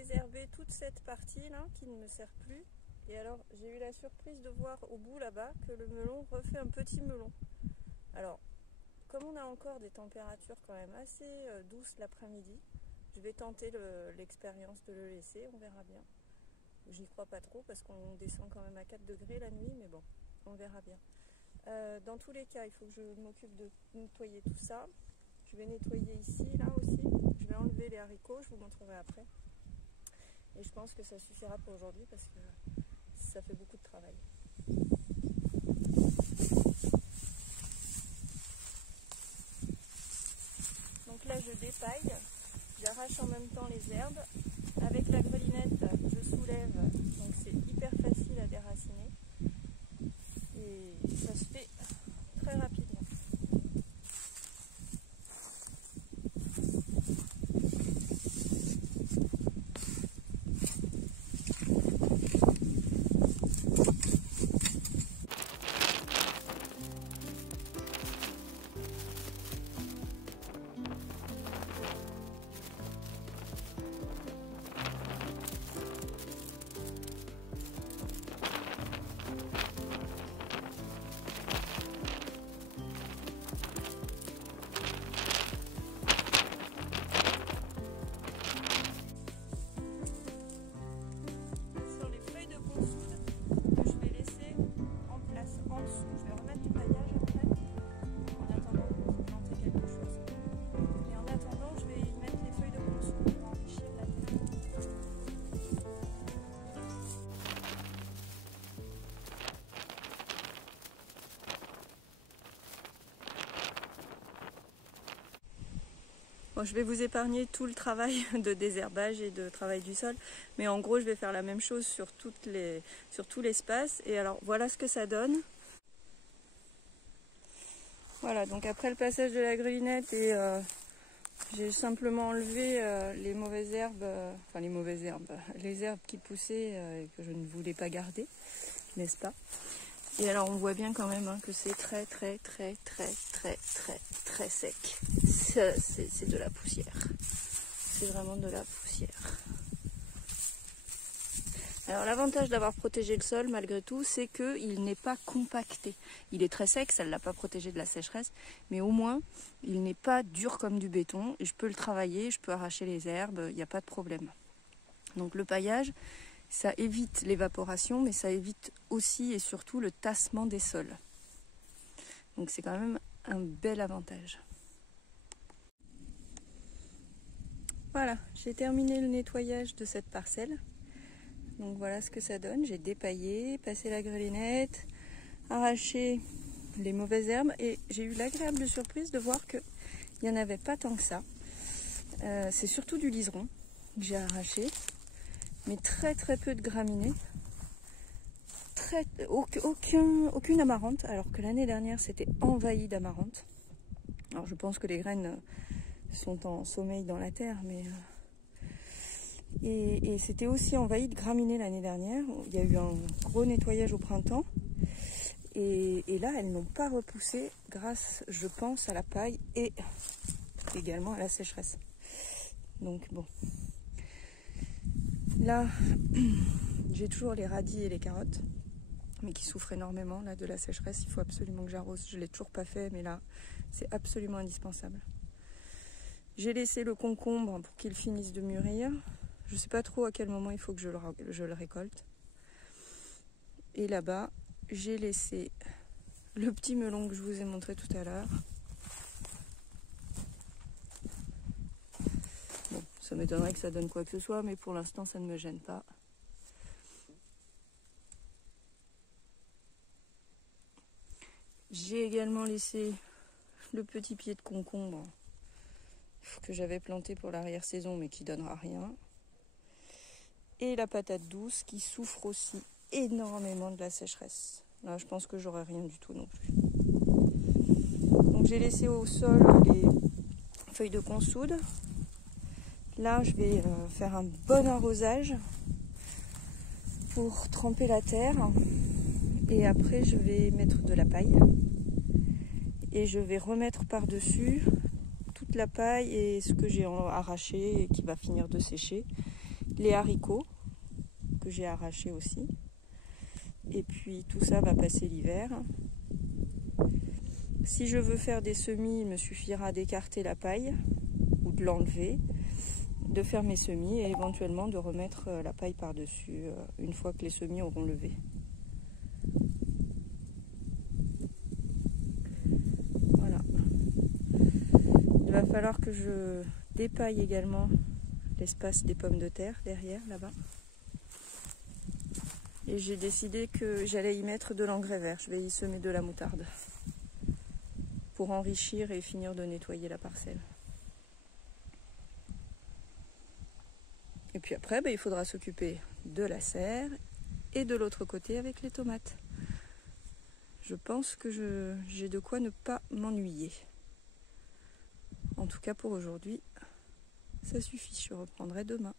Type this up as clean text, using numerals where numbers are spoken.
désherber toute cette partie là qui ne me sert plus. Et alors j'ai eu la surprise de voir au bout là-bas que le melon refait un petit melon. Alors comme on a encore des températures quand même assez douces l'après-midi, je vais tenter l'expérience de le laisser, on verra bien. J'y crois pas trop parce qu'on descend quand même à 4 degrés la nuit, mais bon, on verra bien. Dans tous les cas, il faut que je m'occupe de nettoyer tout ça. Je vais nettoyer ici, là aussi. Je vais enlever les haricots, je vous montrerai après. Et je pense que ça suffira pour aujourd'hui parce que ça fait beaucoup de travail. Donc là, je dépaille. J'arrache en même temps les herbes. Avec la grelinette, je soulève, donc c'est hyper facile à déraciner. Et ça se fait très rapidement. Bon, je vais vous épargner tout le travail de désherbage et de travail du sol, mais en gros je vais faire la même chose sur tout l'espace. Et alors voilà ce que ça donne. Voilà, donc après le passage de la grelinette, et j'ai simplement enlevé les mauvaises herbes, les herbes qui poussaient et que je ne voulais pas garder, n'est-ce pas? Et alors on voit bien quand même que c'est très sec. C'est de la poussière. C'est vraiment de la poussière. Alors l'avantage d'avoir protégé le sol malgré tout, c'est qu'il n'est pas compacté. Il est très sec, ça ne l'a pas protégé de la sécheresse, mais au moins il n'est pas dur comme du béton. Et je peux le travailler, je peux arracher les herbes, il n'y a pas de problème. Donc le paillage, ça évite l'évaporation, mais ça évite aussi et surtout le tassement des sols. Donc c'est quand même un bel avantage. Voilà, j'ai terminé le nettoyage de cette parcelle. Donc voilà ce que ça donne. J'ai dépaillé, passé la grelinette, arraché les mauvaises herbes et j'ai eu l'agréable surprise de voir qu'il n'y en avait pas tant que ça. C'est surtout du liseron que j'ai arraché, mais très peu de graminées. Aucune amarante, alors que l'année dernière c'était envahi d'amarante. Alors je pense que les graines sont en sommeil dans la terre, mais et c'était aussi envahi de graminées l'année dernière. Il y a eu un gros nettoyage au printemps et là elles n'ont pas repoussé grâce, je pense, à la paille et également à la sécheresse. Donc bon, là j'ai toujours les radis et les carottes, mais qui souffrent énormément là de la sécheresse. Il faut absolument que j'arrose. Je ne l'ai toujours pas fait, mais là c'est absolument indispensable. J'ai laissé le concombre pour qu'il finisse de mûrir. Je ne sais pas trop à quel moment il faut que je le récolte. Et là-bas, j'ai laissé le petit melon que je vous ai montré tout à l'heure. Bon, ça m'étonnerait que ça donne quoi que ce soit, mais pour l'instant, ça ne me gêne pas. J'ai également laissé le petit pied de concombre que j'avais planté pour l'arrière-saison, mais qui donnera rien. Et la patate douce qui souffre aussi énormément de la sécheresse. Là, je pense que j'aurai rien du tout non plus. Donc j'ai laissé au sol les feuilles de consoude. Là, je vais faire un bon arrosage pour tremper la terre. Et après, je vais mettre de la paille. Et je vais remettre par-dessus toute la paille et ce que j'ai arraché et qui va finir de sécher. les haricots que j'ai arrachés aussi. Et puis tout ça va passer l'hiver. Si je veux faire des semis, il me suffira d'écarter la paille ou de l'enlever, de faire mes semis et éventuellement de remettre la paille par-dessus une fois que les semis auront levé. Voilà. Il va falloir que je dépaille également l'espace des pommes de terre derrière, là-bas. Et j'ai décidé que j'allais y mettre de l'engrais vert. Je vais y semer de la moutarde pour enrichir et finir de nettoyer la parcelle. Et puis après, il faudra s'occuper de la serre et de l'autre côté avec les tomates. Je pense que j'ai de quoi ne pas m'ennuyer. En tout cas pour aujourd'hui, ça suffit. Je reprendrai demain.